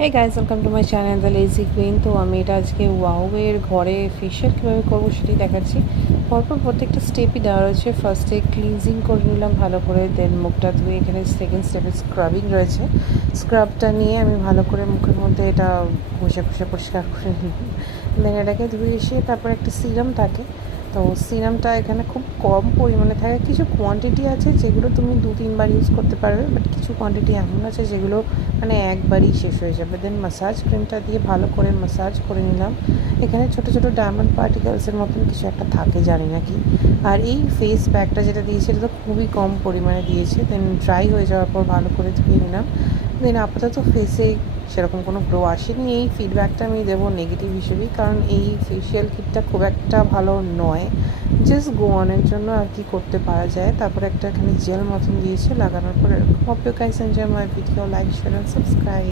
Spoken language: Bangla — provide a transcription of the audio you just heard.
Hey guys, welcome to my channel the lazy queen. তো আমি এটা আজকে ওয়াওয়ের ঘরে ফেশিয়াল কীভাবে করবো সেটাই দেখাচ্ছি। পরপর প্রত্যেকটা স্টেপই দেওয়া রয়েছে। ফার্স্টে ক্লিনজিং করে নিলাম ভালো করে, দেন মুখটা ধুয়ে এখানে সেকেন্ড স্টেপে স্ক্রাবিং রয়েছে। স্ক্রাবটা নিয়ে আমি ভালো করে মুখের মধ্যে এটা ঘষে ঘষে পরিষ্কার করে নিলাম। দেন এটাকে ধুয়ে এসে তারপর একটা সিরাম থাকে। তো সিরামটা এখানে খুব কম পরিমাণে থাকে, কিছু কোয়ান্টিটি আছে যেগুলো তুমি 2-3 বার ইউজ করতে পারবে, বাট কিছু কোয়ান্টিটি এমন আছে যেগুলো মানে একবারই শেষ হয়ে যাবে। দেন মাসাজ ক্রিমটা দিয়ে ভালো করে মাসাজ করে নিলাম। এখানে ছোটো ছোটো ডায়মন্ড পার্টিকেলসের মতন কিছু একটা থাকে, জানি না কি। আর এই ফেস প্যাকটা যেটা দিয়েছে এটা তো খুবই কম পরিমাণে দিয়েছে। দেন ড্রাই হয়ে যাওয়ার পর ভালো করে ধুয়ে নিলাম। দেন আপাতত ফেসে সেরকম কোনো গ্লো আসেনি। এই ফিডব্যাকটা আমি দেবো নেগেটিভ হিসেবেই, কারণ এই ফেশিয়াল কিটটা খুব একটা ভালো নয়। জাস্ট গো অনের জন্য আর কি করতে পারা যায়। তারপরে একটা এখানে জেল মতন দিয়েছে লাগানোর পর এরকম। Hope you guys enjoy my video, like share and subscribe.